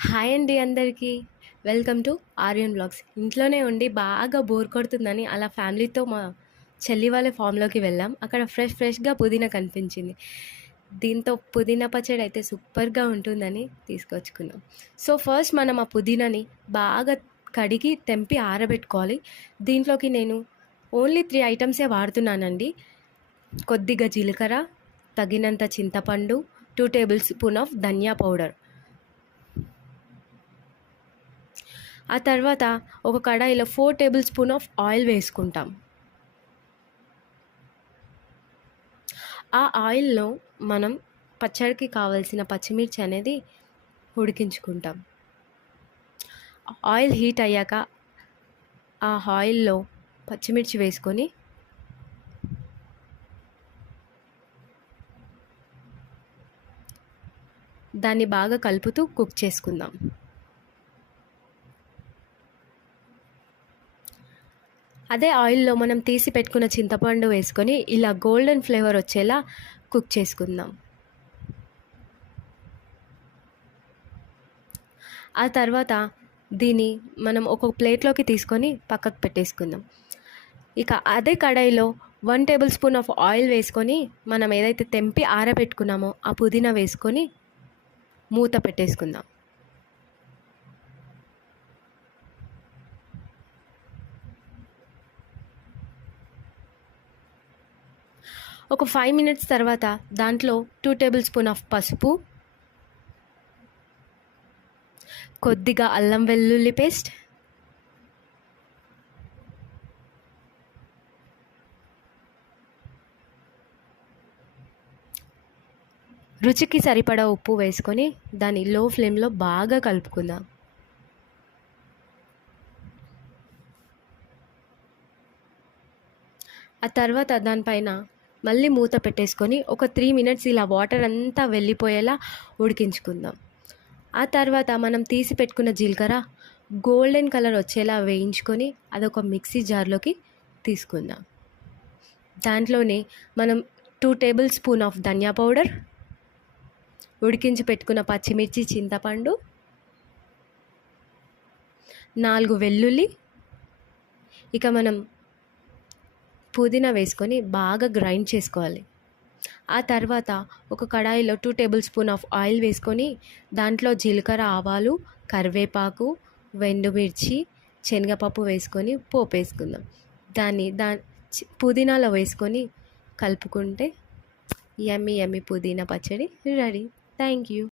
Hi అండి అందరికీ. Welcome to Aryan blogs. ఇంట్లోనే ఉండి బాగా బోర్ కొడుతుందని అలా ఫ్యామిలీతో మా చెల్లి వాళ్ళ ఫామ్‌లోకి వెళ్ళాం. అక్కడ ఫ్రెష్‌గా పుదీనా కనిపించింది. దీంతో పుదీనా పచ్చడి అయితే సూపర్‌గా ఉంటుందని తీసుకొచ్చుకున్నాం. సో, ఫస్ట్ మనం ఆ పుదీనాని బాగా కడిగి, తెంపి ఆరబెట్టుకోవాలి. దీంట్లోకి నేను ఓన్లీ 3 ఐటమ్సే వాడుతున్నానండి. కొద్దిగా జీలకర్ర, తగినంత చింతపండు, 2 table spoon of dhania powder. ఆ తర్వాత ఒక కడాయిలో 4 టేబుల్ స్పూన్ ఆఫ్ ఆయిల్ వేసుకుంటాం. ఆ ఆయిల్‌లో మనం పచ్చడికి కావాల్సిన పచ్చిమిర్చి అనేది ఉడికించుకుంటాం. ఆయిల్ హీట్ అయ్యాక ఆ ఆయిల్‌లో పచ్చిమిర్చి వేసుకొని దాన్ని బాగా కలుపుతూ కుక్ చేసుకుందాం. అదే ఆయిల్‌లో మనం తీసి పెట్టుకున్న చింతపండు వేసుకొని ఇలా గోల్డెన్ ఫ్లేవర్ వచ్చేలా కుక్ చేసుకుందాం. ఆ తర్వాత దీన్ని మనం ఒక ప్లేట్లోకి తీసుకొని పక్కకు పెట్టేసుకుందాం. ఇక అదే కడాయిలో 1 టేబుల్ స్పూన్ ఆఫ్ ఆయిల్ వేసుకొని మనం ఏదైతే తెంపి ఆరబెట్టుకున్నామో ఆ పుదీనా వేసుకొని మూత పెట్టేసుకుందాం. ఒక 5 మినిట్స్ తర్వాత దాంట్లో 2 టేబుల్ స్పూన్ ఆఫ్ పసుపు, కొద్దిగా అల్లం వెల్లుల్లి పేస్ట్, రుచికి సరిపడా ఉప్పు వేసుకొని దాన్ని లో ఫ్లేమ్లో బాగా కలుపుకుందాం. ఆ తర్వాత దానిపైన మళ్ళీ మూత పెట్టేసుకొని ఒక 3 మినిట్స్ ఇలా వాటర్ అంతా వెళ్ళిపోయేలా ఉడికించుకుందాం. ఆ తర్వాత మనం తీసి పెట్టుకున్న జీలకర్ర గోల్డెన్ కలర్ వచ్చేలా వేయించుకొని అదొక మిక్సీ జార్లోకి తీసుకుందాం. దాంట్లోనే మనం 2 table spoon of dhania powder, ఉడికించి పెట్టుకున్న పచ్చిమిర్చి, చింతపండు, 4 వెల్లుల్లి, ఇక మనం పుదీనా వేసుకొని బాగా గ్రైండ్ చేసుకోవాలి. ఆ తర్వాత ఒక కడాయిలో 2 టేబుల్ స్పూన్ ఆఫ్ ఆయిల్ వేసుకొని దాంట్లో జీలకర్ర, ఆవాలు, కరివేపాకు, ఎండుమిర్చి, శనగపప్పు వేసుకొని పోపు వేసుకుందాం. దాన్ని పుదీనాలో వేసుకొని కలుపుకుంటే యమ్మీ పుదీనా పచ్చడి రెడీ. Thank you.